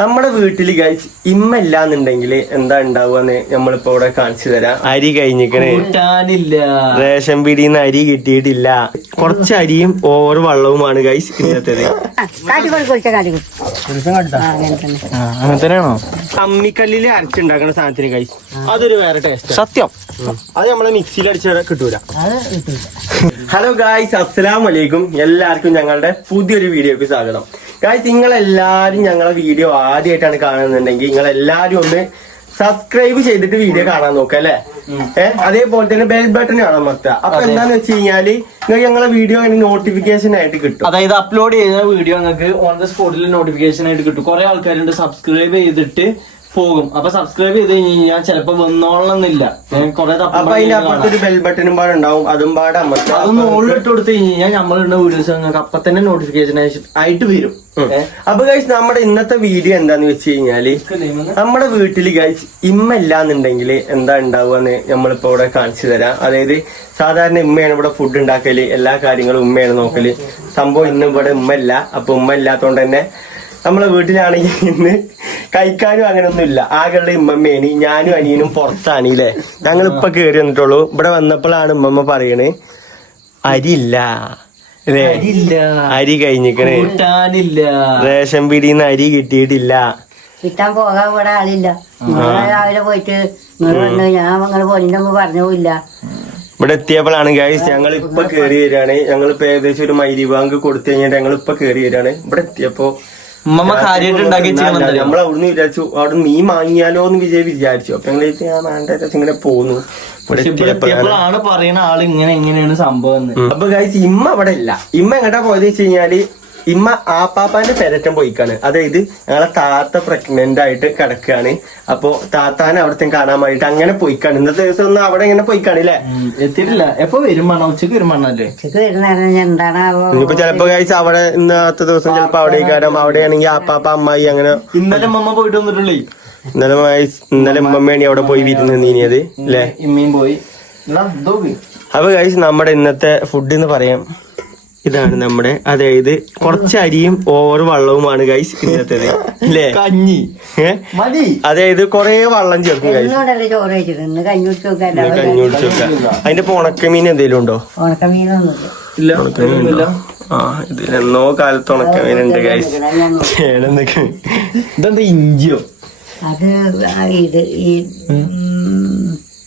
നമ്മുടെ വീട്ടില് ഗൈസ് ഇമ്മ ഇല്ലാന്നുണ്ടെങ്കിൽ എന്താ ഉണ്ടാവുകയെന്ന് നമ്മളിപ്പോ ഇവിടെ കാണിച്ചു തരാം. അരി കഴിഞ്ഞിക്കണേ, റേഷൻ പിടിന്ന് അരി കിട്ടിയിട്ടില്ല. കുറച്ച് അരിയും ഓരോ വെള്ളവുമാണ് ഗൈസ് ഇന്നത്തേത്. അങ്ങനത്തെയാണോ അമ്മിക്കല്ലില് അരച്ചുണ്ടാക്കുന്ന സാധനത്തിന് ഗൈസ് അതൊരു വേറെ ടേസ്റ്റ് സത്യം. അത് നമ്മളെ മിക്സിയിൽ അടിച്ച കിട്ടൂല. ഹലോ ഗായ്സ്, അസ്സലാമു അലൈക്കും. എല്ലാവർക്കും ഞങ്ങളുടെ പുതിയൊരു വീഡിയോക്ക് സ്വാഗതം. ഗായ്സ്, നിങ്ങളെല്ലാരും ഞങ്ങളെ വീഡിയോ ആദ്യമായിട്ടാണ് കാണുന്നുണ്ടെങ്കിൽ നിങ്ങളെല്ലാരും ഒന്ന് സബ്സ്ക്രൈബ് ചെയ്തിട്ട് വീഡിയോ കാണാൻ നോക്കുക അല്ലെ. അതേപോലെ തന്നെ ബെൽ ബട്ടൺ കാണാൻ മറക്കുക. അപ്പൊ എന്താന്ന് വെച്ച് കഴിഞ്ഞാല് നിങ്ങൾക്ക് ഞങ്ങളെ വീഡിയോ നോട്ടിഫിക്കേഷൻ ആയിട്ട് കിട്ടും. അതായത് അപ്ലോഡ് ചെയ്ത വീഡിയോ നിങ്ങൾക്ക് ഓൺ ദ സ്പോട്ടിൽ നോട്ടിഫിക്കേഷൻ ആയിട്ട് കിട്ടും. കുറെ ആൾക്കാരുണ്ട് സബ്സ്ക്രൈബ് ചെയ്തിട്ട് പോകും. അപ്പൊ സബ്സ്ക്രൈബ് ചെയ്ത് കഴിഞ്ഞാൽ ചിലപ്പോ വന്നോളന്നില്ല. അപ്പൊ അതിന്റെ അപ്പുറത്തൊരു ബെൽ ബട്ടണും പാടെ ഉണ്ടാവും, അതും പാടെ അതൊന്ന് ഓളിട്ട് കൊടുത്തു കഴിഞ്ഞാൽ നമ്മളുടെ വീഡിയോസ് നിങ്ങൾക്ക് അപ്പൊ തന്നെ നോട്ടിഫിക്കേഷൻ ആയിട്ട് വരും. അപ്പൊ ഗൈസ്, നമ്മുടെ ഇന്നത്തെ വീഡിയോ എന്താന്ന് വെച്ച് കഴിഞ്ഞാല് നമ്മുടെ വീട്ടില് ഗൈസ് ഇമ്മ ഇല്ലാന്നുണ്ടെങ്കിൽ എന്താ ഉണ്ടാവുകയെന്ന് നമ്മളിപ്പോ ഇവിടെ കാണിച്ചു തരാം. അതായത് സാധാരണ ഉമ്മയാണ് ഇവിടെ ഫുഡ് ഉണ്ടാക്കല്, എല്ലാ കാര്യങ്ങളും ഉമ്മയാണ് നോക്കല്. സംഭവം ഇന്ന് ഇവിടെ ഉമ്മ ഇല്ല. അപ്പൊ ഉമ്മ ഇല്ലാത്തോണ്ട് തന്നെ നമ്മളെ വീട്ടിലാണെങ്കിൽ ഇന്ന് കഴിക്കാനും അങ്ങനൊന്നും ഇല്ല. ആകെയുള്ള ഉമ്മമ്മേനി, ഞാനും അനിയനും പുറത്താണ് ഇല്ലേ. ഞങ്ങൾ ഇപ്പൊ കേറി വന്നിട്ടുള്ളൂ. ഇവിടെ വന്നപ്പോഴാണ് ഉമ്മമ്മ പറയണേ അരിയില്ല അല്ലേ, അരി കഴിഞ്ഞിക്കണേ, റേഷൻ പിടിന്ന് അരി കിട്ടിയിട്ടില്ല. കിട്ടാൻ പോകാൻ ഇവിടെ ആളില്ല. രാവിലെ പോയിട്ട് ഞാൻ നിങ്ങൾ പോലിന്റെ മുമ്പ് പറഞ്ഞില്ല. ഇവിടെ എത്തിയപ്പോഴാണ് ഗൈസ് ഞങ്ങൾ ഇപ്പൊ കേറി വരികയാണ്. ഞങ്ങളിപ്പോ ഏകദേശം ഒരു മൈരി ബാങ്ക് കൊടുത്തു കഴിഞ്ഞിട്ട് ഞങ്ങൾ ഇപ്പൊ കേറി വരികയാണ്. ഇവിടെ എത്തിയപ്പോ നമ്മൾ അവിടുന്ന് വിചാരിച്ചു അവിടെ മീൻ വാങ്ങിയാലോ എന്ന് വിചാരിച്ചു. അപ്പൊ ഞങ്ങൾ ഞാൻ വേണ്ട ഇങ്ങനെ പോന്നു. പറയുന്ന ആള് ഇങ്ങനെയാണ് സംഭവം. അപ്പൊ ഗൈസ് ഇമ്മ അവിടെ ഇല്ല. ഇമ്മ എങ്ങോട്ടാ പോയത് വെച്ച് കഴിഞ്ഞാല് ഇമ്മ ആപ്പാപ്പാന്റെ പെരറ്റം പോയിക്കാണ്. അതായത് ഞങ്ങളെ താത്ത പ്രഗ്നന്റ് ആയിട്ട് കിടക്കുകയാണ്. അപ്പൊ താത്താനെ അവിടത്തെ കാണാൻ വേണ്ടിട്ട് അങ്ങനെ പോയിക്കാണ്. ഇന്നത്തെ ദിവസം ഒന്നും അവിടെ ഇങ്ങനെ പോയിക്കാണ് അല്ലേ, എത്തിയിട്ടില്ല. എപ്പോ വരുമാണോ? ഉച്ചക്ക് വരുമാനല്ലേ? ഉച്ചക്ക് വരുന്ന എന്താണാവോ. ഇനിയിപ്പോ ചിലപ്പോ കഴിച്ച് അവിടെ ഇന്നത്തെ ദിവസം ചിലപ്പോ അവിടെ കാരണം അവിടെയാണെങ്കിൽ ആപ്പാപ്പ അമ്മായി അങ്ങനെ. ഇന്നലെ അമ്മ പോയിട്ട് വന്നിട്ടുള്ളേ. ഇന്നലെ ഉമ്മമ്മേണി അവിടെ പോയി വിരുന്ന് നീനിയത് അല്ലേ, ഇമ്മയും പോയി. അപ്പൊ കഴിച്ച് നമ്മുടെ ഇന്നത്തെ ഫുഡ് എന്ന് പറയാം ഇതാണ് നമ്മുടെ. അതായത് കുറച്ച് അരിയും ഓരോ വെള്ളവുമാണ് ഗൈസ് ഇന്നത്തേത് അല്ലേ. കഞ്ഞി മതി. അതായത് കൊറേ വെള്ളം ചേർക്കും ഗൈസ്. ചോറ് വെച്ചിട്ടുണ്ട്, കഞ്ഞി കഞ്ഞി കുടിച്ചു വെക്കാം. അതിന്റെ ഉണക്കമീൻ എന്തെങ്കിലും ഉണ്ടോ? ഉണക്കമീനൊന്നുമില്ല. ആ, ഇതിലെന്നോ കാലത്ത് ഉണക്കമീൻ ഉണ്ട് ഗൈസ്. ഇതെന്താ ഇഞ്ചിയോ? അത് ഇത്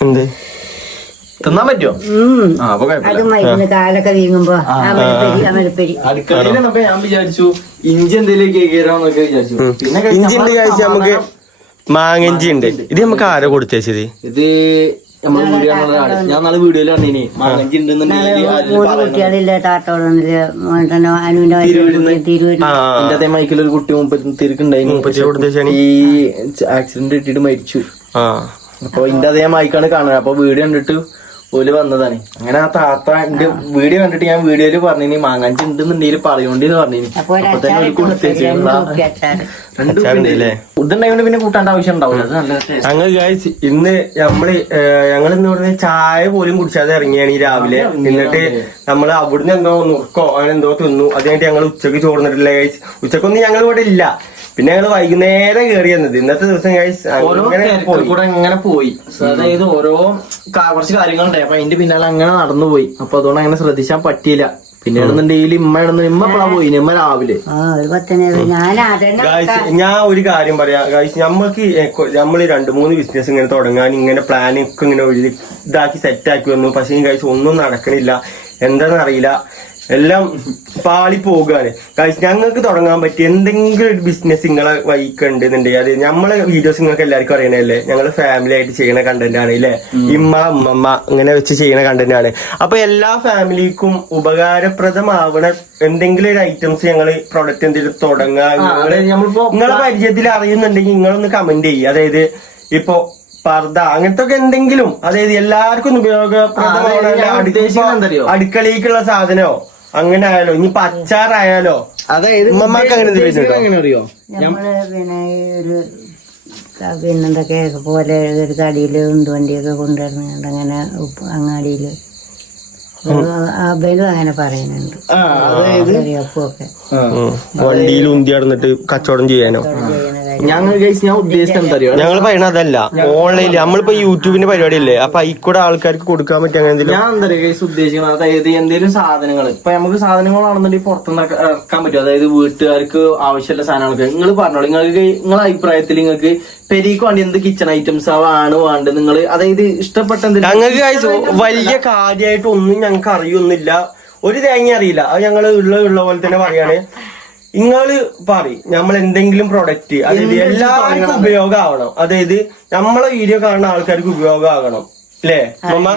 എന്ത് തിന്നാൻ പറ്റുമോ? അത് മരുന്ന് കാലൊക്കെ വീങ്ങുമ്പോ അടുക്കളയിൽ ഞാൻ വിചാരിച്ചു ഇഞ്ചി എന്തെങ്കിലും കേൾക്കാന്നൊക്കെ വിചാരിച്ചു. പിന്നെ ഇഞ്ചി ഉണ്ട് കഴിച്ചാൽ നമുക്ക് മാങ്ങഞ്ചി ഉണ്ട്. ഇത് നമുക്ക് ആരോ കൊടുത്തേച്ചത്? ഇത് നമ്മള് വീഡിയോ ഞാൻ നാളെ വീഡിയോയിൽ പറഞ്ഞിനി മാങ്ങഞ്ചി കുട്ടികളില്ല താത്തോളൊന്നില്ല എന്റെ മൈക്കിലൊരു കുട്ടി തിരക്കുണ്ടായിരുന്നു. ഈ ആക്സിഡന്റ് ഇട്ടിട്ട് മരിച്ചു. അപ്പൊ ഇന്റെ അതേ മൈക്കാണ് കാണുന്നത്. അപ്പൊ വീഡിയോ കണ്ടിട്ട് ഓല് വന്നതാണ്. അങ്ങനെ ആ താത്ത എന്റെ വീഡിയോ കണ്ടിട്ട് ഞാൻ വീഡിയോയില് പറഞ്ഞിനി മാങ്ങാഞ്ചി ഉണ്ടെന്നുണ്ടെങ്കിൽ പറയോണ്ടിന്ന് പറഞ്ഞിനി. അപ്പൊ തന്നെ ഒരു ഇതുണ്ടായോണ്ട് പിന്നെ കൂട്ടാണ്ട് ആവശ്യം ഉണ്ടാവില്ല. ഞങ്ങൾ ഗൈസ് ഇന്ന് ഞങ്ങൾ ഇന്ന് പറഞ്ഞ ചായ പോലും കുടിച്ചാതെ ഇറങ്ങിയാണ് ഈ രാവിലെ. എന്നിട്ട് നമ്മള് അവിടുന്ന് എന്തോ നുറുക്കോ അങ്ങനെ എന്തോ തിന്നു. അതിനായിട്ട് ഞങ്ങൾ ഉച്ചക്ക് ചോർന്നിട്ടില്ല ഗൈസ്. ഉച്ചക്കൊന്നും ഞങ്ങൾ ഇവിടെ ഇല്ല. പിന്നെ ഞങ്ങള് വൈകുന്നേരം കയറി വന്നത്. ഇന്നത്തെ ദിവസം ഗൈസ് കൂടെ അങ്ങനെ പോയി. അതായത് ഓരോ കുറച്ച് കാര്യങ്ങളുണ്ടായി. അപ്പൊ അതിന്റെ പിന്നാലെ അങ്ങനെ നടന്നുപോയി. അപ്പൊ അതുകൊണ്ട് അങ്ങനെ ശ്രദ്ധിച്ചാൻ പറ്റിയില്ല. പിന്നെ ഇടുന്നുണ്ടെങ്കിൽ ഇമ്മ എപ്പോഴാ പോയി? ഇമ്മ രാവിലെ. ഞാൻ ഒരു കാര്യം പറയാം ഗൈസ്, നമ്മള് 2-3 ബിസിനസ് ഇങ്ങനെ തുടങ്ങാൻ ഇങ്ങനെ പ്ലാനിങ് ഒക്കെ ഇങ്ങനെ ഇതാക്കി സെറ്റാക്കി വന്നു. പക്ഷേ ഗൈസ് ഒന്നും നടക്കണില്ല. എന്താണെന്ന് അറിയില്ല, എല്ലാം പാളി പോകുകയാണ് ഗൈസ്. ഞങ്ങൾക്ക് തുടങ്ങാൻ പറ്റിയ എന്തെങ്കിലും ഒരു ബിസിനസ് നിങ്ങളെ വഹിക്കുന്നുണ്ടെന്നുണ്ടെങ്കിൽ അത് നമ്മളെ വീഡിയോസ് നിങ്ങൾക്ക് എല്ലാവർക്കും അറിയണല്ലേ. ഞങ്ങള് ഫാമിലി ആയിട്ട് ചെയ്യുന്ന കണ്ടന്റ് ആണ് അല്ലേ. ഉമ്മ ഇങ്ങനെ വെച്ച് ചെയ്യുന്ന കണ്ടന്റ് ആണ്. അപ്പൊ എല്ലാ ഫാമിലിക്കും ഉപകാരപ്രദമാവണ എന്തെങ്കിലും ഒരു ഐറ്റംസ് ഞങ്ങള് പ്രൊഡക്റ്റ് എന്തെങ്കിലും തുടങ്ങാൻ നിങ്ങളെ പരിചയത്തിൽ അറിയുന്നുണ്ടെങ്കിൽ നിങ്ങളൊന്ന് കമന്റ് ചെയ്യും. അതായത് ഇപ്പൊ പർദ്ദ അങ്ങനത്തെ ഒക്കെ എന്തെങ്കിലും, അതായത് എല്ലാവർക്കും ഉപയോഗപ്രദമാവണ അടുക്കളയിലേക്കുള്ള സാധനമോ അങ്ങനെ ആയാലോ, ഇനിയിപ്പൊ അച്ചാറായാലോ. അതായത് ഉമ്മമാർക്ക് അങ്ങനെ അറിയോ? നമ്മള് പിന്നെ ഒരു പിന്നെന്തൊക്കെ പോലെ ഒരു കടിയില് ഉണ്ടുവണ്ടിയൊക്കെ കൊണ്ടുവരുന്നുണ്ട്. അങ്ങനെ അങ്ങാടിയില് അബലും അങ്ങനെ പറയുന്നുണ്ട്. വണ്ടിയിൽ ഉന്തി നടന്നിട്ട് കച്ചവടം ചെയ്യാനോ? ഞങ്ങൾ ഗൈസ് ഞാൻ ഉദ്ദേശിച്ചത് എന്താ അറിയോ, ഞങ്ങൾ പറയണ അതല്ല, ഓൺലൈനിൽ നമ്മളിപ്പോ യൂട്യൂബിന്റെ പരിപാടി ഇല്ലേ, അപ്പൊ അതിക്കൂടെ ആൾക്കാർക്ക് കൊടുക്കാൻ പറ്റും അങ്ങനെ എന്തെങ്കിലും. ഞാൻ എന്താ പറയുക ഗൈസ് ഉദ്ദേശിക്കുന്നത്, അതായത് എന്തെങ്കിലും സാധനങ്ങൾ ഇപ്പൊ നമുക്ക് സാധനങ്ങളാണെന്നുണ്ടെങ്കിൽ പുറത്തുനിന്ന് ഇറക്കാൻ പറ്റും. അതായത് വീട്ടുകാർക്ക് ആവശ്യമുള്ള സാധനങ്ങൾക്ക് നിങ്ങൾ പറഞ്ഞോളൂ, നിങ്ങളുടെ അഭിപ്രായത്തിൽ നിങ്ങൾക്ക് പെരീക്ക് വേണ്ടി എന്ത് കിച്ചൺ ഐറ്റംസ് ആണ് വേണ്ടത്, നിങ്ങൾ അതായത് ഇഷ്ടപ്പെട്ട ഞങ്ങൾക്ക് വലിയ കാര്യമായിട്ട് ഒന്നും ഞങ്ങൾക്ക് അറിയൊന്നുമില്ല, ഒരു തേങ്ങ അറിയില്ല. അത് ഞങ്ങൾ ഉള്ള പോലെ തന്നെ പറയാണ്. നിങ്ങള് പറയും നമ്മൾ എന്തെങ്കിലും പ്രൊഡക്റ്റ്, അതായത് എല്ലാവർക്കും ഉപയോഗമാവണം, അതായത് നമ്മളെ വീഡിയോ കാണുന്ന ആൾക്കാർക്ക് ഉപയോഗമാകണം അല്ലേ മമ്മ?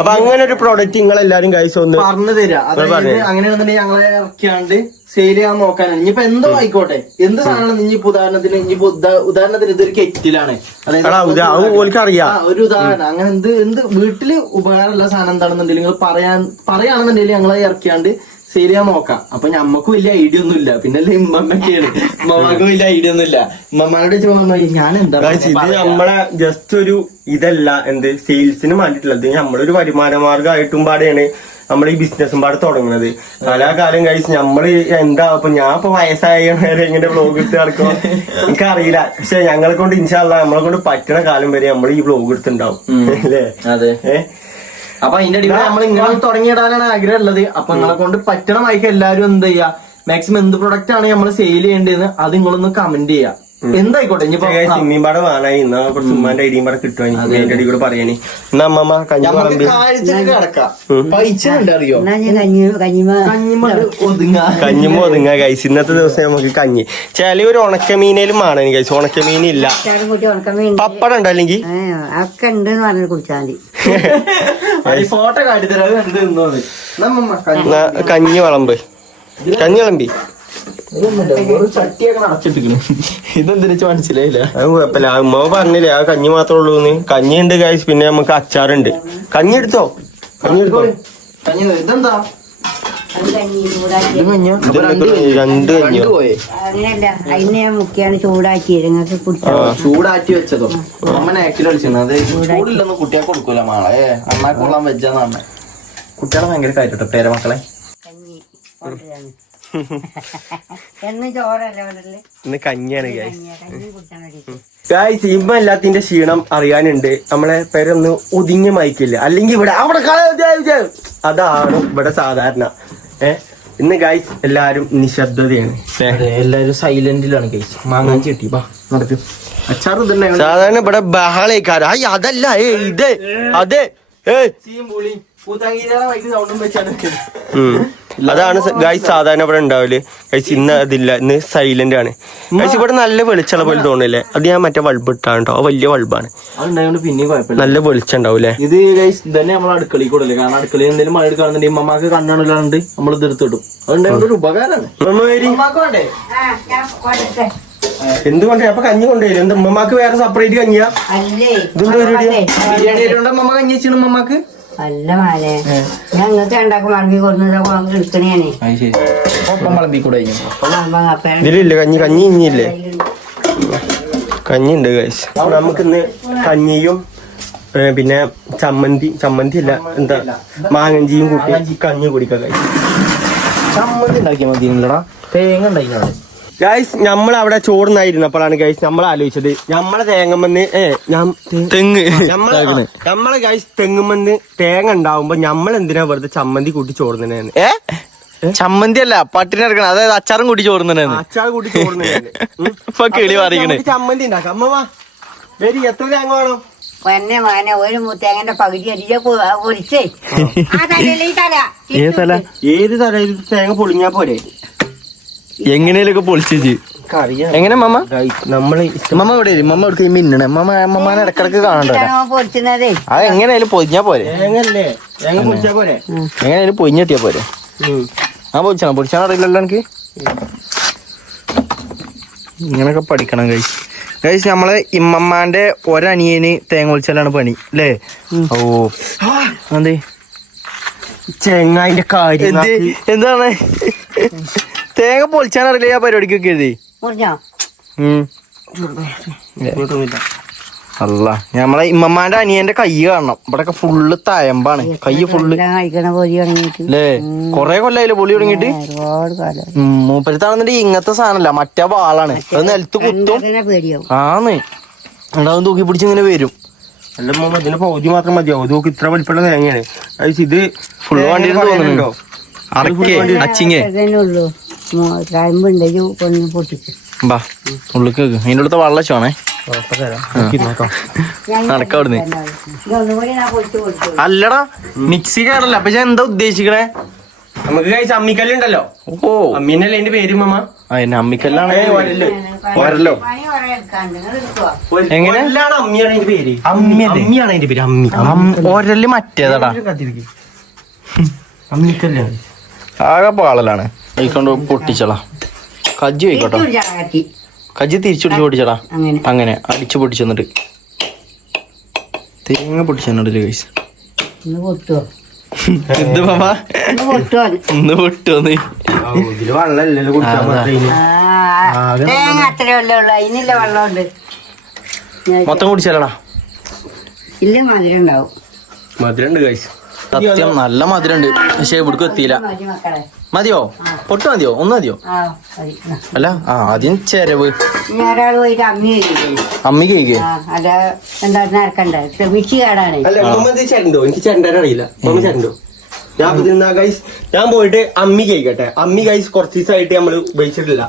അപ്പൊ അങ്ങനെ ഒരു പ്രൊഡക്റ്റ് നിങ്ങൾ എല്ലാരും കഴിച്ചു ഒന്ന് പറഞ്ഞു തരാം. അതായത് അങ്ങനെയാണെന്നുണ്ടെങ്കിൽ ഞങ്ങളെ ഇറക്കിയാണ്ട് സെയിൽ ചെയ്യാൻ നോക്കാനാണ്. ഇനിയിപ്പോ എന്തോ ആയിക്കോട്ടെ, എന്ത് സാധനം ഇനിയിപ്പോ ഉദാഹരണത്തിന് ഇതൊരു കെറ്റിലാണ്, അതായത് ഒരു ഉദാഹരണം. അങ്ങനെ എന്ത് വീട്ടില് ഉപകാരമുള്ള സാധനം എന്താണെന്നുണ്ടെങ്കിൽ നിങ്ങൾ പറയാണെന്നുണ്ടെങ്കിൽ ഞങ്ങളെ ഇറക്കിയാണ്ട് സെയിൽ ചെയ്യാൻ നോക്കാം. അപ്പൊ ഞമ്മക്ക് വലിയ ഐഡിയ ഒന്നും ഇല്ല, പിന്നെ അല്ലേ ഉമ്മമ്മക്കാണ്, ഉമ്മമാർക്ക് വലിയ ഐഡിയ ഒന്നും ഇല്ല. ഉമ്മമാരോട് ചോദിച്ചു ഞാൻ എന്താ ഇത് നമ്മളെ ജസ്റ്റ് ഒരു ഇതല്ല, എന്ത് സെയിൽസിന് വേണ്ടിയിട്ടുള്ളത്, നമ്മളൊരു വരുമാന മാർഗമായിട്ടും പാടെയാണ് നമ്മൾ ഈ ബിസിനസ്സും പാടെ തുടങ്ങുന്നത്. കലാകാലം കഴിച്ച് നമ്മള് എന്താ ഇപ്പൊ ഞാൻ ഇപ്പൊ വയസ്സായ വരെ ഇങ്ങനെ വ്ലോഗ് എടുത്ത് നടക്കുമോ എനിക്കറിയില്ല. പക്ഷെ ഞങ്ങളെ കൊണ്ട് ഇൻഷാല്ല നമ്മളെ കൊണ്ട് പറ്റണ കാലം വരെ നമ്മൾ ഈ വ്ലോഗ് എടുത്തുണ്ടാവും അല്ലേ? അതെ. അപ്പൊ അതിന്റെ അടിയിൽ നമ്മൾ ഇങ്ങനെ തുടങ്ങിയിടാനാണ് ആഗ്രഹം ഉള്ളത്. അപ്പൊ നിങ്ങളെ കൊണ്ട് പറ്റണമായിരിക്കും എല്ലാവരും എന്ത് ചെയ്യാ, മാക്സിമം എന്ത് പ്രൊഡക്റ്റ് ആണ് നമ്മൾ സെയിൽ ചെയ്യേണ്ടതെന്ന് അത് നിങ്ങളൊന്ന് കമന്റ് ചെയ്യാം. എന്തായിക്കോട്ടെ, സിമ്മിയും പാടെ വേണായി ഇന്നാ കുറച്ച് ഉമ്മാന്റെ ഐഡിയും പാടെ കിട്ടുവാനി അതിന്റെ അടി കൂടെ പറയാനി. എന്നാ അമ്മമ്മ കഞ്ഞിമ ഒതുങ്ങ കൈസ്. ഇന്നത്തെ ദിവസം നമുക്ക് കഞ്ഞി ചില ഒരു ഉണക്കമീനേലും വേണം കൈസ്. ഉണക്കമീനില്ല, പപ്പടം ഉണ്ടോ അല്ലെങ്കിൽ ഒക്കെ ഉണ്ട് കുടിച്ചാൽ മതി. ഫോട്ടോ കാട്ടിത്തരാം. കഞ്ഞി വിളമ്പ്, കഞ്ഞി വിളമ്പി. ചട്ടിയൊക്കെ അടച്ചിട്ടിരിക്കുന്നു, ഇതെന്തിനു മനസ്സിലായില്ല. അത് കുഴപ്പമില്ല, ഉമ്മ പറഞ്ഞില്ലേ ആ കഞ്ഞി മാത്രമേ ഉള്ളൂന്ന്. കഞ്ഞി ഉണ്ട് ഗൈസ്, പിന്നെ നമുക്ക് അച്ചാറുണ്ട്. കഞ്ഞി എടുത്തോ, കഞ്ഞി എടുത്തോ. ഇതെന്താ രണ്ട് കഞ്ഞിയോ? അങ്ങനെയല്ല, അതിനെ മുക്കിയാണ് ചൂടാക്കി ചൂടാറ്റി വെച്ചതോ? അമ്മനെ ആക്കിൽ കളിച്ചിരുന്നു. അത് ചൂടില്ലെന്ന് കുട്ടിയെ കൊടുക്കൂല മാളെ, അണ്ണാക്കൊള്ളാൻ വെച്ചാന്ന്. കുട്ടികളെ ഭയങ്കര കാര്യട്ടോ പേരമക്കളെ. ഇന്ന് കഞ്ഞിയാണ് ഗൈസ്. ഇമ്മ എല്ലാത്തിന്റെ ക്ഷീണം അറിയാനുണ്ട്. നമ്മളെ പേരൊന്ന് ഒതുങ്ങി മയക്കില്ല, അല്ലെങ്കിൽ ഇവിടെ അവിടെ അതാണ് ഇവിടെ സാധാരണ. ഇന്ന് ഗൈസ് എല്ലാരും നിശബ്ദതയാണ്, എല്ലാരും സൈലന്റിലാണ് ഗൈസ്. മാങ്ങാൻ ചെട്ടി നടക്കും. അച്ചാർ സാധാരണ ഇവിടെ ബഹളേക്കാര. അതല്ല ഇത് അതെ അതാണ് ഗൈസ് സാധാരണ ഇവിടെ ഉണ്ടാവില്ലേ ഗൈസ്. ഇന്ന് അതില്ല, ഇന്ന് സൈലന്റ് ആണ് ഗൈസ്. ഇവിടെ നല്ല വെളിച്ചുള്ള പോലെ തോന്നില്ലേ? അത് ഞാൻ മറ്റേ ബൾബ് ഇട്ടാണ് കേട്ടോ, വലിയ ബൾബാണ്, പിന്നെയും കുഴപ്പമില്ല, നല്ല വെളിച്ചം ഉണ്ടാവൂലേ. ഇത് ഗൈസ് തന്നെ നമ്മൾ അടുക്കളയിൽ കൂടല്ലേ, കാരണം അടുക്കളയിൽ എന്തെങ്കിലും മഴ എടുക്കുകയാണെന്നുണ്ടെങ്കിൽ ഉമ്മമാക്ക് കണ്ണാണില്ലാണ്ട് നമ്മൾ ഇത് എടുത്തിടും. അതുകൊണ്ട് ഒരു ഉപകാരമാണ്. എന്തുകൊണ്ട് അപ്പൊ കഞ്ഞി കൊണ്ടുവരും? എന്താ ഉമ്മമാക്ക് വേറെ സെപ്പറേറ്റ് കഞ്ഞിയാ? ബിരിയാണി ആയതുകൊണ്ട് അമ്മ കഞ്ഞി വെച്ചാണ് ഉമ്മമാക്ക്. അല്ല മാലേ, ഞങ്ങൾക്ക് ഉണ്ടാക്കും വളമ്പി കൊടുക്കുന്നത് എടുക്കണേനെ. ഇതിലില്ല കഞ്ഞി, കഞ്ഞി ഇഞ്ഞില്ലേ? കഞ്ഞി ഉണ്ട് ഗൈസ്. നമുക്കിന്ന് കഞ്ഞിയും പിന്നെ ചമ്മന്തി അല്ല എന്താ മാങ്ങഞ്ചിയും കൂട്ടി കഞ്ഞി കുടിക്കാം ഗൈസ്. ചമ്മന്തി ഉണ്ടാക്കിയാൽ മതിയില്ലടാ, തേങ്ങ ഉണ്ടാക്കിയാണ് ഗൈസ്. നമ്മളവിടെ ചോറുന്നായിരുന്നപ്പോഴാണ് ഗൈസ് നമ്മൾ ആലോചിച്ചത്, നമ്മളെ തേങ്ങമ്മന്ന് നമ്മളെ ഗൈസ് തെങ്ങുമെന്ന് തേങ്ങ ഉണ്ടാവുമ്പോ നമ്മൾ എന്തിനാ വെറുതെ ചമ്മന്തി കൂട്ടി ചോറുന്നേന്ന്. ചമ്മന്തി അല്ല പട്ടിണി എടുക്കണം, അതായത് അച്ചാറും കൂട്ടി ചോറുന്നേന്ന്. അച്ചാർ കൂട്ടി ചോറുന്നേന്ന് കിളി പറയണേ. ചമ്മന്തി ഉണ്ടാക്കാം അമ്മ. വരി, എത്ര തേങ്ങ വേണം? എന്നെ മോനെ ഒരു തേങ്ങന്റെ പകുതി അരിയെ പൊരിച്ചേ. ഏത് തല തേങ്ങ പൊളിഞ്ഞാ പോരെ? എങ്ങനെയൊക്കെ പൊളിച്ചു എങ്ങനെ മമ്മ നമ്മള് മമ്മ ഇവിടെ മമ്മ എടുക്ക മിന്നണേ മമ്മാനെ ഇടക്കിടക്ക് കാണണ്ടോ? പൊരിച്ചതേ അത് എങ്ങനെയാലും പൊതിഞ്ഞാ പോരെ, തേങ്ങല്ലേ തേങ്ങ പൊളിച്ചാ പോരെ? എങ്ങനെയാലും പൊതിഞ്ഞിട്ടിയാ പോരെ. ആ പൊടിച്ചാണോ അറിയില്ലല്ലോ എനിക്ക്. ഇങ്ങനൊക്കെ പഠിക്കണം ഗൈസ്. ഗൈസ് നമ്മളെ ഇമ്മമ്മാന്റെ ഒരനിയന് തേങ്ങ പൊളിച്ചാലാണ് പണി അല്ലേ? ഓ അതെ ചെങ്ങായിന്റെ കാര്യം എന്താണ്? തേങ്ങ പൊളിച്ചാനറിയില്ല ആ പരിപാടിക്കൊക്കെ എഴുതി. അല്ല നമ്മളെ ഇമ്മമാന്റെ അനിയന്റെ കൈ കാണണം. ഇവിടെയൊക്കെ ഫുള്ള് തയമ്പാണ്, കൈ ഫുള്ള് കഴിക്കണ പൊരി തുടങ്ങിയിട്ട് അല്ലേ. കൊറേ കൊല്ലായില്ലേ പൊളി തുടങ്ങിയിട്ട്. ഒരുപാട് കാലം. മൂപ്പരുത്താണെന്നുണ്ടെങ്കിൽ ഇങ്ങനത്തെ സാധനല്ല, മറ്റേ വാളാണ്. അത് നിലത്ത് കുത്തും. പേടിയാവും. ആന്ന് ഉണ്ടാവും, തൂക്കി പിടിച്ച് ഇങ്ങനെ വരും. അല്ല മോമ ഇതിന്റെ പകുതി മാത്രം മതിയാവും. ഇത് ഇത്ര വലിപ്പമുള്ള തേങ്ങയാണ്. ഇത് ഫുള്ള് വണ്ടി തോന്നുന്നുണ്ടോ? അച്ചിങ്ങേ ഉള്ളൂ. കായമ്പുണ്ടെങ്കിൽ കൊന്ന് പൊട്ടിച്ചു. ബാ ഉള്ളിക്ക് അതിൻ്റെ ഉള്ളത്തെ വള്ളച്ചോണേ നടക്കവിടുന്ന്. ഇതൊന്നുകൂടി ഞാൻ പൊളിച്ചു കൊടുത്തു. അല്ലടാ മിക്സി കേടല്ല. അപ്പൊ ഞാൻ എന്താ ഉദ്ദേശിക്കണേ? നമുക്ക് കഴിച്ച അമ്മിക്കല്ലുണ്ടല്ലോ. ഓ അമ്മീനല്ലേ അതിന്റെ പേര് മമ്മ? അതിന് അമ്മിക്കല്ലാണ്. ഒരല്ലോ പണി കുറെ എടുക്കാണ്ട്. നിങ്ങൾ എടുക്കുവാ? എങ്ങനെ? അമ്മിയാണ് അതിന്റെ പേര്. അമ്മിയല്ലേ? അമ്മിയാണ് അതിന്റെ പേര്. അമ്മി. ഒരല് മറ്റേതാടാ. അമ്മിക്കല്ലാണ്. ആകെ പാളലാണ്. കഴിക്കൊണ്ട് പൊട്ടിച്ചടാ. കജ്ജി വയ്ക്കോട്ടോ. ചാകത്തി കജ്ജി തിരിച്ചുപിടിച്ച് പൊട്ടിച്ചടാ. അങ്ങനെ അങ്ങനെ അടിച്ചു പൊട്ടിച്ചു തന്നിട്ട് തേങ്ങ പൊട്ടിച്ചു തന്നിട്ടില്ല കൈസ്. ഒന്ന് പൊട്ടുവോ? എന്ത് മാമ ഒന്ന് പൊട്ടുവോ? ഒന്ന് പൊട്ടുവന്ന്. ഇതില് വെള്ളമല്ലല്ലോ കുടിക്കാൻ മാത്രമേ. തേങ്ങ അത്രേ ഉള്ളൂ. അതിനില്ല വെള്ളമുണ്ട്. മൊത്തം കുടിച്ചാലടാ. ഇല്ല മധുരം ഉണ്ടാവും. മധുരണ്ട് കഴിച്ചു. സത്യം നല്ല മധുരണ്ട്. പക്ഷെ ഇവിടേക്ക് എത്തിയില്ല. മതി മക്കളെ. മതിയോ? പൊട്ട് മതിയോ? ഒന്ന് മതിയോ? ആ മതി. അല്ല ആദ്യം ചെരവ് ഇനി ഒരാൾ പോയിട്ട് അമ്മി കഴിക്കും. അമ്മി കേക്ക്. അല്ല എന്താ നടക്കണ്ടേ? മിക്സി കേടാണ്. അല്ല മമ്മ ഇത് ചേരണ്ടോ? എനിക്ക് ചേരണ്ടാൻ അറിയില്ല. മമ്മ ചേരണ്ടോ? ഞാൻ പോയിട്ട് അമ്മി കഴിക്കട്ടെ. അമ്മി കൈസ് കുറച്ച് ദിവസമായിട്ട് നമ്മള് ഉപയോഗിച്ചിട്ടില്ല.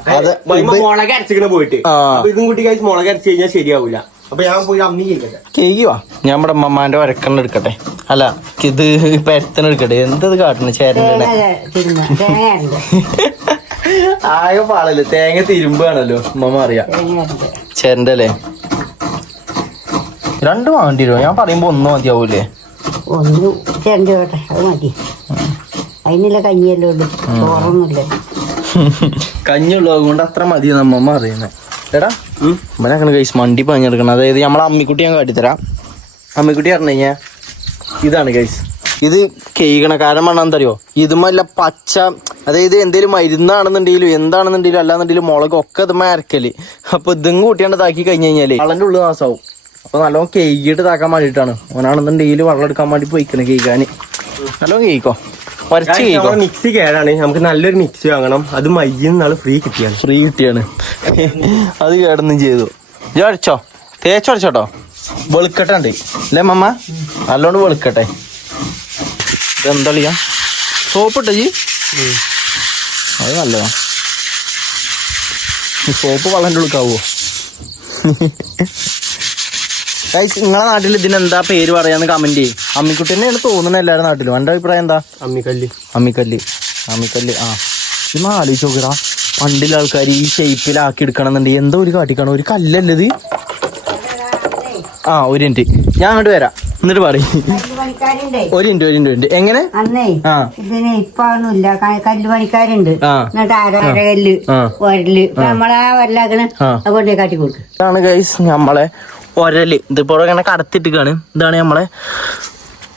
മുളക് അരച്ചിങ്ങനെ പോയിട്ട്. അപ്പൊ ഇതും കൂട്ടി കൈസ് മുളക് അരച്ച് കഴിഞ്ഞാൽ ശരിയാവൂല. അപ്പൊ ഞാൻ പോയി അമ്മി കഴിക്കട്ടെ. കേക്കുവാ. ഞാൻ ഇവിടെ അമ്മമാന്റെ ഒരക്കണ്ണ എടുക്കട്ടെ. അല്ല ഇത് പരത്തന എടുക്കട്ടെ. എന്തത് കാട്ടണ ചേരണ്ട. ആകെ പാളല്ലേ. തേങ്ങ തിരുമ്പാണല്ലോ അമ്മ അറിയാം. ചേരണ്ട അല്ലേ? രണ്ടും വാങ്ങേണ്ടി വരുമോ? ഞാൻ പറയുമ്പോ ഒന്നും മതിയാവൂലേ? ഒന്ന് ചേരണ്ട കേട്ടെ. അത് മതി. അതിനുള്ള കഞ്ഞിയല്ലേ ഉള്ളു. ചോറൊന്നുമില്ല. കഞ്ഞുള്ളത് കൊണ്ട് അത്ര മതി നമ്മ അറിയുന്നത്. എടാ ഇവനങ്ങനെ കൈസ് മണ്ടി പഞ്ഞെടുക്കണം. അതായത് നമ്മളെ അമ്മിക്കുട്ടി ഞാൻ കാട്ടിത്തരാം. അമ്മിക്കുട്ടി പറഞ്ഞു കഴിഞ്ഞാൽ ഇതാണ് കൈസ്. ഇത് കേൾക്കണ കാരണം വേണമെന്ന് അറിയോ? ഇതുമല്ല പച്ച, അതായത് എന്തേലും മരുന്നാണെന്നുണ്ടെങ്കിലും എന്താണെന്നുണ്ടെങ്കിലും അല്ലാന്നുണ്ടെങ്കിലും മുളക് ഒക്കെ ഇതുമ്മ അരക്കല്. അപ്പൊ ഇതും കൂട്ടിയാണ്ട് ഇതാക്കി കഴിഞ്ഞ് കഴിഞ്ഞാല് വളന്റെ ഉള്ളിൽ നാശമാവും. അപ്പൊ നല്ലോണം കേക്കിട്ട് ഇതാക്കാൻ വേണ്ടിയിട്ടാണ്. ഓനാണെന്നുണ്ടെങ്കിൽ വെള്ളം എടുക്കാൻ വേണ്ടി പോയിക്കണം കേൾക്കാന്. നല്ലോണം കേക്കോ വരച്ച് കേക്കോ. മിക്സി കേടാണ്. നമുക്ക് നല്ലൊരു മിക്സി വാങ്ങണം. അത് മയ്യെന്നാള് ഫ്രീ കിട്ടിയാണ്. ഫ്രീ കിട്ടിയാണ്. അത് കേടൊന്നും ചെയ്തു. ഇത് അടിച്ചോ, തേച്ചടിച്ചോട്ടോ. വെളുക്കട്ടെ ഉണ്ട് അല്ലേ മമ്മ? നല്ലോണ്ട് വെളുക്കട്ടെ. ഇതെന്താ ചെയ്യാ? സോപ്പ് ഇട്ട ജി? അത് നല്ലതാ. സോപ്പ് വള്ളൻ്റെ ഉള്ളിക്കാവോ? നിങ്ങളെ നാട്ടിൽ ഇതിനെന്താ പേര് പറയാന്ന് കമന്റ് ചെയ്യും. അമ്മിക്കുട്ടി തന്നെയാണ് തോന്നുന്നത് എല്ലാവരുടെ നാട്ടിലും. എന്റെ അഭിപ്രായം എന്താ? അമ്മിക്കല്ല്. അമ്മിക്കല്ല്. അമ്മിക്കല്ല്. ആ ഇത് ആലോചിച്ച് നോക്കടാ. പണ്ടിലെ ആൾക്കാർ ഈ ഷേപ്പിലാക്കി എടുക്കണം എന്നുണ്ടെങ്കിൽ എന്തോ ഒരു കാട്ടിക്കണം. ഒരു കല്ലല്ലേ ഇത്? ആ ഒരു മിനിറ്റ് ഞാൻ അങ്ങോട്ട് വരാം. എന്നിട്ട് പറയും. ഒരു മിനിറ്റ് എങ്ങനെ? അന്നേ ഇതിന് ഇപ്പൊന്നുമില്ല. കല്ല് പണിക്കാരുണ്ട്. എന്നിട്ട് അരകല്ല് ഒരല് നമ്മളാ ഒരലാക്കണ അതുകൊണ്ട് കാട്ടി കൊടുക്കും. ഇതാണ് ഗൈസ് നമ്മളെ ഒരല്. ഇതിപ്പോ ഇങ്ങനെ കടത്തിട്ടിക്കാണ്. ഇതാണ് നമ്മളെ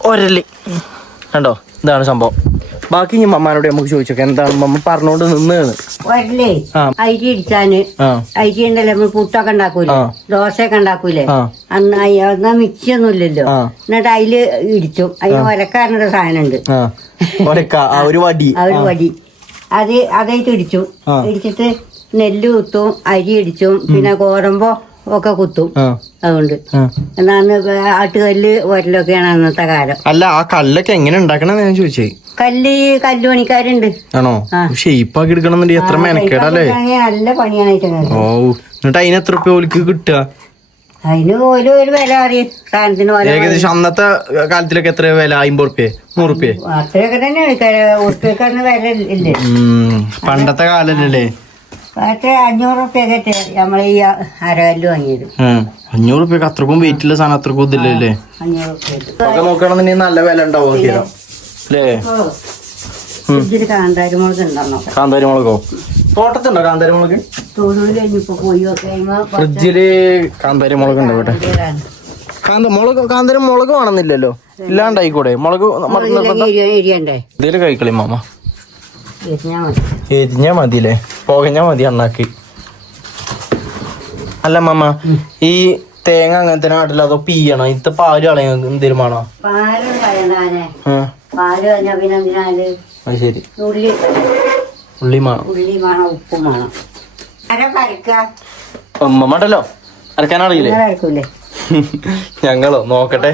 ഒരല്. കണ്ടോ? ഇതാണ് സംഭവം. ബാക്കി ഇനി മമ്മാനോട് നമുക്ക് ചോദിച്ചോക്കെ എന്താണ് മമ്മ പറഞ്ഞോണ്ട് നിന്നാണ്. ഒരലേ അരി ഇടിച്ചാന് അരി ഉണ്ടല്ലോ നമ്മൾ പുട്ടൊക്കെ ഉണ്ടാക്കൂലേ, ദോശയൊക്കെ ഉണ്ടാക്കൂലേ, അന്ന് മിക്സി ഒന്നും ഇല്ലല്ലോ. എന്നിട്ട് അതില് ഇടിച്ചു. അതിന് ഒരക്കാരനൊരു സാധനം ഉണ്ട്. ഒരു വടി അത് അതായിട്ട് ഇടിച്ചു. ഇടിച്ചിട്ട് നെല്ല് കുത്തും, അരി ഇടിച്ചും, പിന്നെ ഗോതമ്പോ ഒക്കെ കുത്തും. അതുകൊണ്ട് എന്നാന്ന് ആട്ടുകല്ല് ഒരലൊക്കെയാണ് അന്നത്തെ കാലം. അല്ല ആ കല്ലൊക്കെ എങ്ങനെ ഉണ്ടാക്കണെന്ന് ഞാൻ ചോദിച്ചേ. കല്ല് പണിക്കാരുണ്ട്. ആണോ? ഷേപ്പാക്കി എടുക്കണം എത്ര മെനക്കേടല്ലേ? നല്ല പണിയാണ്. ഓ എന്നിട്ട് അതിന് എത്ര രൂപ ഓലിക്ക് കിട്ടുക? അതിന് ഒരു വില അറിയും സാധനത്തിന്. ഏകദേശം അന്നത്തെ കാലത്തിലൊക്കെ എത്ര വില? 50 റുപ്യ 100 റുപ്യ അത്രയൊക്കെ തന്നെ. ഉറുപ്പ്യക്കാരന് വില ഇല്ലേ? പണ്ടത്തെ കാലല്ലേ? മറ്റേ 500 റുപ്യൊക്കെ നമ്മളെ ഈ അരകല്ല് വാങ്ങിയത്. 500 റുപ്യക്ക് അത്രക്കും വെയിറ്റുള്ള സാധനം അത്രക്കും ഇതില്ലല്ലേ? 500 റുപ്യ ഒക്കെ നോക്കുകയാണെന്നുണ്ടെങ്കിൽ നല്ല വില ഉണ്ടാവും അല്ലേ? ഫ്രിഡ്ജില് കാന്താരി മുളക് ഉണ്ടോ? കാന്താരി മുളകോ? തോട്ടത്തുണ്ടോ കാന്താരി മുളക്? തൊഴിൽ കഴിഞ്ഞിപ്പോ പോയി ഫ്രിഡ്ജില് കാന്താരി മുളക് ഉണ്ടോ? ഇവിടെ കാന്താരി മുളക് വേണമെന്നില്ലല്ലോ. ഇല്ലാണ്ടായിക്കൂടെ? മുളക് എരിയണ്ടേ? ഇതില് കഴിക്കളി മാമ. മതി. എരിഞ്ഞാ മതില്ലേ? പുകഞ്ഞാ മതി അണ്ണാക്ക്. അല്ല മാമ ഈ തേങ്ങ അങ്ങനത്തെ നാട്ടിൽ അതോ പീയണോ ഇത്തെ പാല് കളയാ എന്തേലും വേണോ? പാലും കളയണ്ടാനെ. പാല് കഴിഞ്ഞാ പിന്നെ എന്തിനാല് അത് ശരി. ഉള്ളി ഉള്ളി വേണം, ഉള്ളി വേണം, ഉപ്പും വേണം. ഉമ്മണ്ടല്ലോ അരക്കാനറിയില്ലേ? അരക്കൂലേ? ഞങ്ങളോ നോക്കട്ടെ,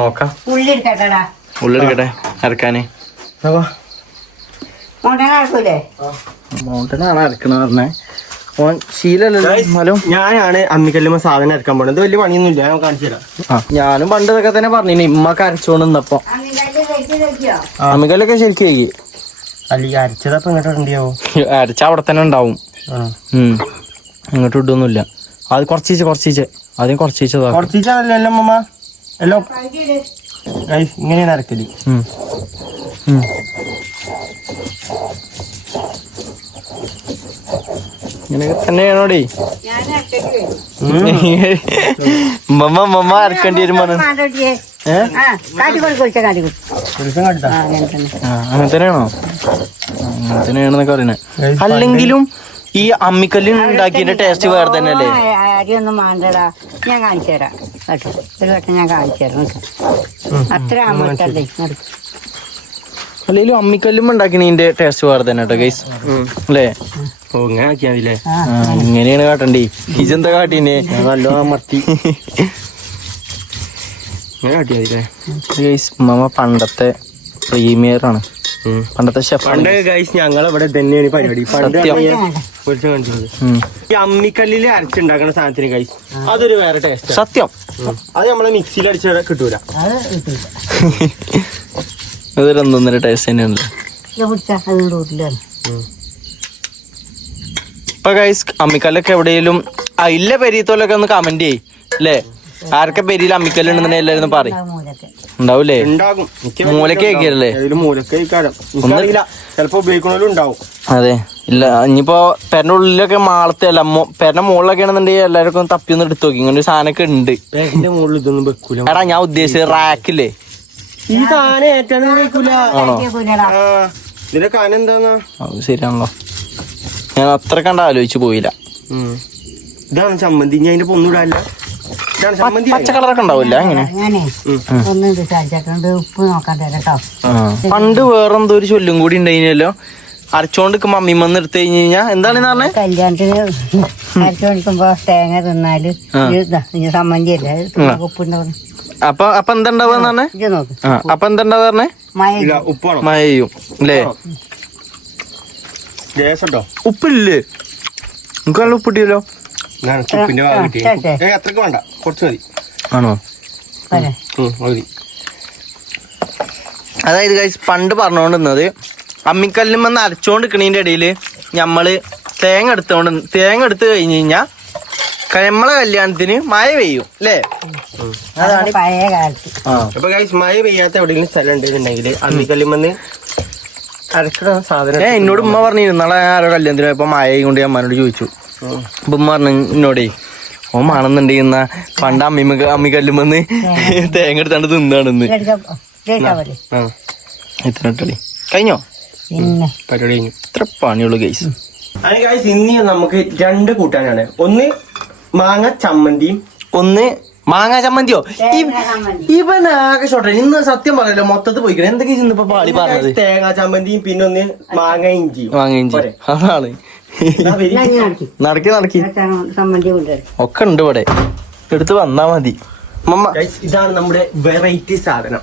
നോക്കാം. ഉള്ളി എടുക്കട്ടെടാ. ഉള്ളി എടുക്കട്ടെ അരക്കാന്. അരക്കൂലേ? മൗണ്ടനാണ് അരക്കണ പറഞ്ഞേ. ഓൻ ശീലല്ലോ. എന്നാലും ഞാനാണ് അമ്മിക്കല്ലുമ്പോ സാധനം അരക്കാൻ പോണത്. വലിയ പണിയൊന്നുമില്ല, ഞാൻ കാണിച്ചു തരാം. ഞാനും പണ്ട് ഇതൊക്കെ തന്നെ പറഞ്ഞു. ഇമ്മക്ക് അരച്ചോണ്ട് നിന്നപ്പോ അമ്മിക്കല്ലൊക്കെ ശരിക്കും കേക്കി അല്ല അരച്ചതപ്പോ ഇങ്ങോട്ട് ഉണ്ടാവോ? അരച്ച അവിടെ തന്നെ ഉണ്ടാവും. ഇങ്ങോട്ട് ഇട്ടൊന്നുമില്ല. അത് കുറച്ചീച്ച ആദ്യം കുറച്ചീച്ചതാ. കുറച്ചീച്ചല്ലോ അമ്മ എല്ലാം ഇങ്ങനെയാണ് അരക്കല്. ഇങ്ങനെയൊക്കെ തന്നെയാണോടേ മമ്മ അരക്കേണ്ടി വരും. അങ്ങനെ തന്നെയാണോ? അങ്ങനെ തന്നെയാണെന്നൊക്കെ പറയുന്നത്. അല്ലെങ്കിലും ഈ അമ്മിക്കല്ല് ഉണ്ടാക്കിയതിന്റെ ടേസ്റ്റ് വേറെ തന്നെ അല്ലേ? അരിയൊന്നും വേണ്ടടാ, ഞാൻ കാണിച്ചു തരാം കേട്ടോ. ഒരു വട്ടം ഞാൻ കാണിച്ചു തരാം. അത്ര അമ്മട്ടല്ലേ അല്ലെങ്കിലും അമ്മിക്കല്ലും ഉണ്ടാക്കിയതിന്റെ ടേസ്റ്റ് വേറെ തന്നെ കേട്ടോ ഗൈസ് അല്ലേ? ഇങ്ങനെ ആക്കിയാതില്ലേ? ഇങ്ങനെയാണ് കാട്ടണ്ടേ. ഇജെന്താ കാട്ടീനെ? നല്ല മത്തി ഇങ്ങനെ കാട്ടിയാതില്ലേ ഗൈസ്? മമ്മ പണ്ടത്തെ പ്രീമിയർ ആണ്, പണ്ടത്തെ ഷെഫ്. പണ്ട് ഗൈസ് ഞങ്ങളിവിടെ തന്നെയാണ് പരിപാടി. പണ്ട് ഈ അമ്മിക്കല്ലില് അരച്ചുണ്ടാക്കുന്ന സാധനത്തിന് ഗൈസ് അതൊരു വേറെ ടേസ്റ്റ്. സത്യം. അത് നമ്മളെ മിക്സിയിൽ അടിച്ച കിട്ടൂല. അതൊരു ഒന്നൊന്നര ടേസ്റ്റ് തന്നെയാണല്ലോ. ഇപ്പൊ ഗൈസ് അമ്മിക്കല്ലൊക്കെ എവിടെയെങ്കിലും ഇല്ല പെരീത്തോലൊക്കെ ഒന്ന് കമന്റ് ചെയ്യ് അല്ലേ? ആരൊക്കെ പെരിയിൽ അമ്മിക്കല്ലുണ്ടെന്ന് എല്ലാരും പറയും. ഉണ്ടാവൂലേ? ഉണ്ടാകും. മൂലക്ക് കഴിക്കല്ലേ? മൂലക്ക് ചിലപ്പോ ഉപയോഗിക്കണോലും ഉണ്ടാവും. അതെ. ഇല്ല ഇനിയിപ്പോ പെരന്റെ ഉള്ളിലൊക്കെ മാളത്തെ അല്ല പെരന്റെ മുകളിലൊക്കെ ആണെന്നുണ്ടെങ്കിൽ എല്ലാവർക്കും തപ്പി ഒന്ന് എടുത്തു നോക്കി. ഇങ്ങനെ ഒരു സാധനമൊക്കെ ഉണ്ട്. പെരന്റെ മുകളിൽ ഇതൊന്നും വെക്കൂല. എടാ ഞാൻ ഉദ്ദേശിച്ചത് റാക്കില്ലേ? ഈ സാധനം ഏറ്റവും വെക്കൂല. ഇതിന്റെ കാനം എന്താന്നാ? അത് ശരിയാണല്ലോ. ഞാൻ അത്ര കണ്ട ആലോചിച്ചു പോയില്ല. ഇതാണ് ചമ്മന്തി. ഞാൻ അതിന്റെ പൊന്നിടാല്ല. ഇതാണ് ചമ്മന്തി. പച്ച കളറൊക്കെ ഉണ്ടാവില്ല അങ്ങനെ. ഉപ്പ് നോക്കാൻ കേട്ടോ. പണ്ട് വേറെന്തോ ഒരു ചൊല്ലും കൂടി ഉണ്ടായിനല്ലോ. അരച്ചോണ്ട് മമ്മിമ്മന്ന് എടുത്തു കഴിഞ്ഞ് കഴിഞ്ഞാ എന്താണ് പറഞ്ഞത്? കല്യാണത്തിന് അരച്ചോണ്ടിരിക്കുമ്പോ തേങ്ങ തിന്നാല് സമ്മന്തി അല്ലേ ഉപ്പുണ്ടാവും. അപ്പൊ എന്താണ്ടാവുക? അപ്പൊ എന്താണ്ടാ പറഞ്ഞേ? മഴയും അല്ലേ? ഉപ്പില്ലേ? നമുക്ക് നല്ല ഉപ്പിട്ടിയല്ലോ. അത്രക്ക് വേണ്ട, കുറച്ച് മതി. ആണോ? അതായത് ഗൈസ് പണ്ട് പറഞ്ഞോണ്ടിരുന്നത് അമ്മിക്കല്ലുമെന്ന് അരച്ചോണ്ടിരിക്കണതിന്റെ ഇടയില് ഞമ്മള് തേങ്ങ എടുത്ത് കഴിഞ്ഞ് കഴിഞ്ഞാ നമ്മളെ കല്യാണത്തിന് മഴ പെയ്യും അല്ലേ? അതാണ് പഴയ കാലത്ത്. അപ്പൊ ഗൈസ് മഴ പെയ്യാത്ത എവിടെയെങ്കിലും സ്ഥലം ഉണ്ടെന്നുണ്ടെങ്കിൽ അമ്മിക്കല്ലുമെന്ന് അരക്കണ സാധനം. എന്നോട് ഉമ്മ പറഞ്ഞിരുന്നു നാളെ ആരോ കല്യാണത്തിന് പോയപ്പോ മഴയും കൊണ്ട് അമ്മനോട് ചോദിച്ചു. അപ്പൊ ഉമ്മ പറഞ്ഞു എന്നോടേ ഓ മാണെന്നുണ്ടെങ്കിൽ പണ്ട് അമ്മിക്കല്ലുമെന്ന് തേങ്ങ എടുത്താണ്ട് തിന്നാണെന്ന്. ഇത്ര ഇട്ടടി കഴിഞ്ഞോ? പരിപാടി കഴിഞ്ഞു. ഇത്ര പണിയുള്ളൂ ഗൈസ്. അത് ഗൈസ് ഇനി നമുക്ക് രണ്ട് കൂട്ടാനാണ്. ഒന്ന് മാങ്ങ ചമ്മന്തിയും, ഒന്ന് മാങ്ങ ചമ്മന്തിയോ? ഇവൻ ആകെ ഷോട്ടെ ഇന്ന് സത്യം പറയല്ലോ മൊത്തത്തിൽ പോയിക്കണേ. എന്തൊക്കെയാ ഇന്നിപ്പോ പാളി പറഞ്ഞത്? തേങ്ങാ ചമ്മന്തിയും പിന്നെ ഒന്ന് മാങ്ങ ഇഞ്ചിയും. അതാണ് നടക്കി ഒക്കെ ഉണ്ട് ഇവിടെ. എടുത്ത് വന്നാ മതി. ഇതാണ് നമ്മുടെ വെറൈറ്റി സാധനം.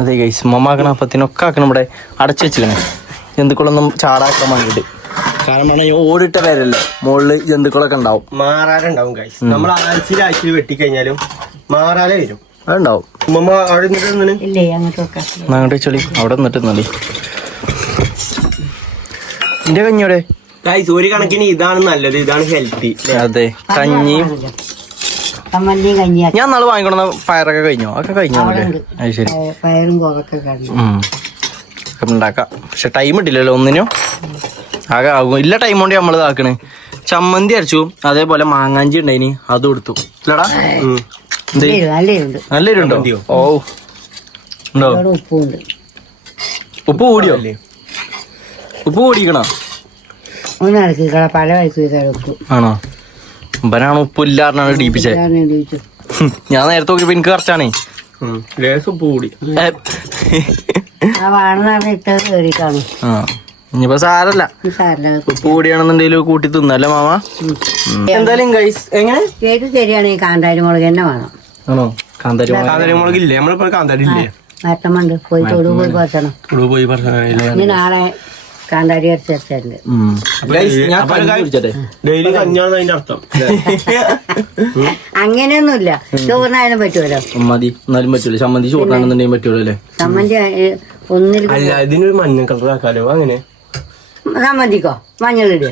അതെ ഗൈസ് മമ്മാക്കണ അപ്പത്തിനൊക്കെ ആക്കണം ഇവിടെ അടച്ചു വെച്ചിക്കണേ. ജന്തുക്കളൊന്നും ചാടാക്കാൻ വേണ്ടിട്ട്. കാരണം പറഞ്ഞാൽ ഓടിട്ട പേരല്ലേ മുകളില് ജന്തുക്കളൊക്കെ ഉണ്ടാവും. മാറാലുണ്ടാവും ഗൈസ്. നമ്മൾ ആഴ്ചയിൽ വെട്ടിക്കഴിഞ്ഞാലും മാറാലെ വരും. അതുണ്ടാവും. ഉമ്മ അവിടെ അങ്ങോട്ട് വെച്ചോളി. അവിടെ നിന്നിട്ട് നടി എന്റെ കഞ്ഞിയോടെ ഗൈസ്. ഒരു കണക്കിന് ഇതാണ് നല്ലത്, ഇതാണ് ഹെൽത്തി. അതെ കഞ്ഞിയും ഞാൻ നാളെ വാങ്ങിക്കൊണ്ട പയറൊക്കെ കഴിഞ്ഞോ? ഒക്കെ കഴിഞ്ഞോന്നല്ലേ? അത് ശരി ഉണ്ടാക്കാം. പക്ഷെ ടൈം ഇട്ടില്ലല്ലോ ഒന്നിനും. ആകെ ആകും ഇല്ല ടൈം കൊണ്ട് നമ്മൾ ഇതാക്കണേ. ചമ്മന്തി അരച്ചു, അതേപോലെ മാങ്ങാഞ്ചി ഉണ്ടായിന് അത് കൊടുത്തു. ഇല്ലടാ നല്ലൊരുണ്ടോ? ഓ ഉണ്ടോ? ഉപ്പ് കൂടിയോ? ഉപ്പ് കൂടിക്കണോ? പല ആണോ? ഇവനാണ് ഉപ്പില്ലാറിനാണ് ഇടിപ്പിച്ചത്. ഇടിച്ചു. ഞാൻ നേരത്തെ നോക്കിയപ്പോ എനിക്ക് കറക്റ്റാണേ. ലേശം ഉപ്പ് കൂടി. ആ വാണെന്നാണ് ഇട്ടത് കയറിയിട്ടാണ്. ആ ഇനിയിപ്പോ സാരല്ല, സാറില്ല. ഉപ്പ് കൂടിയാണെന്നുണ്ടെങ്കിൽ കൂട്ടി തിന്നല്ലേ മാമ. എന്തായാലും ഗൈസ് എങ്ങനെ ഏത് ശരിയാണ് ഈ കാന്താരി മുളക് തന്നെ വേണം. ആണോ? കാന്താരി കാന്താരി മുളകില്ലേ നമ്മളിപ്പോ കാന്താരി ഇല്ലേ മറ്റമ്മണ്ട് പോയി തൊടു പോയി പറിച്ചണം. പോയി പറഞ്ഞ ഇനി നാളെ കാന്താരി അരച്ചുണ്ട്. ഡെയിലി കഞ്ഞാണ് അതിന്റെ അർത്ഥം. അങ്ങനെയൊന്നുമില്ല, ചോറിനായാലും പറ്റുമല്ലോ. മതി എന്നാലും പറ്റൂല. ചമ്മന്തി ചോറിനാണെന്നുണ്ടെങ്കിൽ പറ്റൂല അല്ലേ? ചമ്മന്തി ഒന്നിൽ അല്ല ഇതിനൊരു മഞ്ഞ കളർ ആക്കാലോ. അങ്ങനെ ചമ്മന്തിക്കോ മഞ്ഞളിട്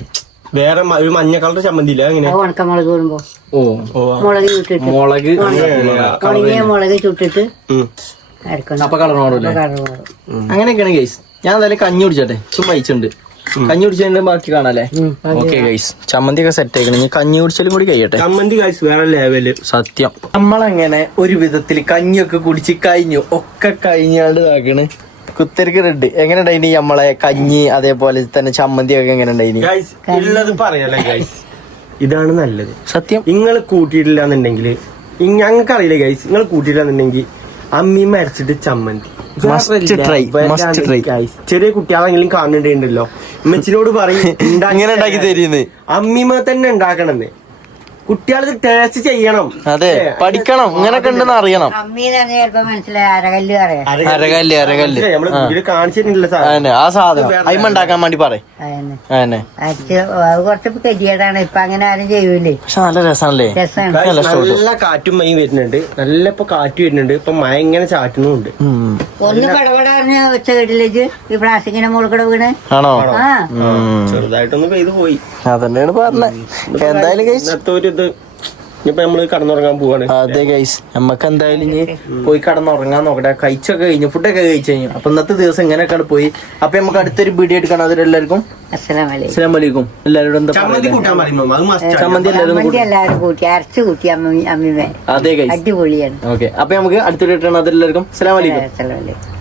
വേറെ ഒരു മഞ്ഞ കളർ ചമ്മന്തി ഇല്ല. അങ്ങനെ ഉണക്കമുളക് കൂടുമ്പോ ഓ മുളക് ചുട്ടിട്ട് മുളക് ഉണങ്ങിയ മുളക് ചുട്ടിട്ട് അരക്കണം. അപ്പൊ കളർ മാറൂല്ലേ? അങ്ങനെയൊക്കെയാണ് ഗൈസ്. ഞാൻ എന്തായാലും കഞ്ഞി കുടിച്ചോട്ടെ, ചുമ്മാ അയച്ചുണ്ട്. കഞ്ഞി കുടിച്ചതിന്റെ ബാക്കി കാണാല്ലേ? ഓക്കെ ഗൈസ്, ചമ്മന്തി ഒക്കെ സെറ്റ് ആയിക്കണം. കഞ്ഞി കുടിച്ചാലും കൂടി കഴിയട്ടെ. ചമ്മന്തി ഗൈസ് വേറെ ലെവല്. സത്യം. നമ്മളങ്ങനെ ഒരു വിധത്തിൽ കഞ്ഞിയൊക്കെ കുടിച്ച് കഴിഞ്ഞു. ഒക്കെ കഴിഞ്ഞാണ്ട് ഇതാക്കണ് കുത്തരിക്ക് റെഡ്. എങ്ങനെ ഉണ്ടായിനി നമ്മളെ കഞ്ഞി? അതേപോലെ തന്നെ ചമ്മന്തി ഒക്കെ എങ്ങനെ ഉണ്ടായിനി? ഗൈസ് ഉള്ളത് പറയാല്ലേ ഗൈസ്, ഇതാണ് നല്ലത്. സത്യം. നിങ്ങൾ കൂട്ടിയിട്ടില്ല എന്നുണ്ടെങ്കിൽ ഞങ്ങൾക്ക് അറിയില്ല ഗൈസ്. നിങ്ങൾ കൂട്ടിയിട്ടില്ല എന്നുണ്ടെങ്കിൽ അമ്മീമ്മ അരച്ചിട്ട് ചമ്മന്തി Must try, must try. ചെറിയ കുട്ടികളെങ്കിലും കാണുന്നുണ്ടല്ലോ, ഉമ്മച്ചിനോട് പറയും ഇങ്ങനെ ഉണ്ടാക്കി തരുന്നത്. അമ്മീമ്മ തന്നെ ഉണ്ടാക്കണമെന്ന്. കുട്ടികൾക്ക് ടേസ്റ്റ് ചെയ്യണം. അതെ, പഠിക്കണം. ഇങ്ങനൊക്കെ ഉണ്ടെന്ന് അറിയണം. അമ്മീനെ ചിലപ്പോ മനസ്സിലായി അരകല്ല് പറയാം. അരകല്ല് നമ്മള് വീട്ടില് കാണിച്ചിട്ടുണ്ടല്ലോ ആ സാധനം അയിമ ഉണ്ടാക്കാൻ വേണ്ടി പറയും. അതന്നെ. അത് കുറച്ച് ഗതികേടാണ്. ഇപ്പൊ അങ്ങനെ ആരും ചെയ്യൂലേ. പക്ഷെ നല്ല രസമാണല്ലേ? രസമാണ്. നല്ല കാറ്റും മഴയും വരുന്നുണ്ട്. നല്ല ഇപ്പൊ കാറ്റ് വരുന്നുണ്ട്. ഇപ്പൊ മഴ ഇങ്ങനെ ചാറ്റുന്നുണ്ട്. ഒന്ന് കടപടാറിന് വെച്ച വീട്ടിലേക്ക് ഈ പ്ലാസ്റ്റിക്കിന്റെ മുകളിൽ കൂടെ വീണ്. ആണോ? ആ ചെറുതായിട്ടൊന്ന് പെയ്ത് പോയി. അതന്നെയാണ് പറഞ്ഞത്. എന്തായാലും ഇന്നത്തെ ഒരു ഇത് ഇപ്പൊ നമ്മള് കടന്നുറങ്ങാൻ പോവാണ്. അതെ ഗൈസ്, നമുക്ക് എന്തായാലും ഇനി പോയി കടന്നുറങ്ങാൻ നോക്കട്ടെ. കഴിച്ചൊക്കെ കഴിഞ്ഞു, ഫുഡൊക്കെ കഴിച്ചു കഴിഞ്ഞു. അപ്പൊ ഇന്നത്തെ ദിവസം ഇങ്ങനെയൊക്കെയാണ് പോയി. അപ്പൊ നമുക്ക് അടുത്തൊരു വീഡിയോ ആയിട്ട് കാണാം. അതിലെല്ലാവർക്കും അസ്സലാമു അലൈക്കും. എല്ലാവരോടും എന്താ ചമ്മന്തി കൂട്ടാൻ പറയുമ്പോ അത് മസ്റ്റ്. ചമ്മന്തി എല്ലാവരും കൂട്ടി അരച്ചു കൂട്ടി അമ്മിമേ. അതെ ഗൈസ്, അടിപൊളിയാണ്. ഓക്കെ. അപ്പൊ നമുക്ക് അടുത്തൊരു വീഡിയോ കാണാം. അതിലെല്ലാവർക്കും അസ്സലാമു അലൈക്കും. അസ്സലാമു അലൈക്കും.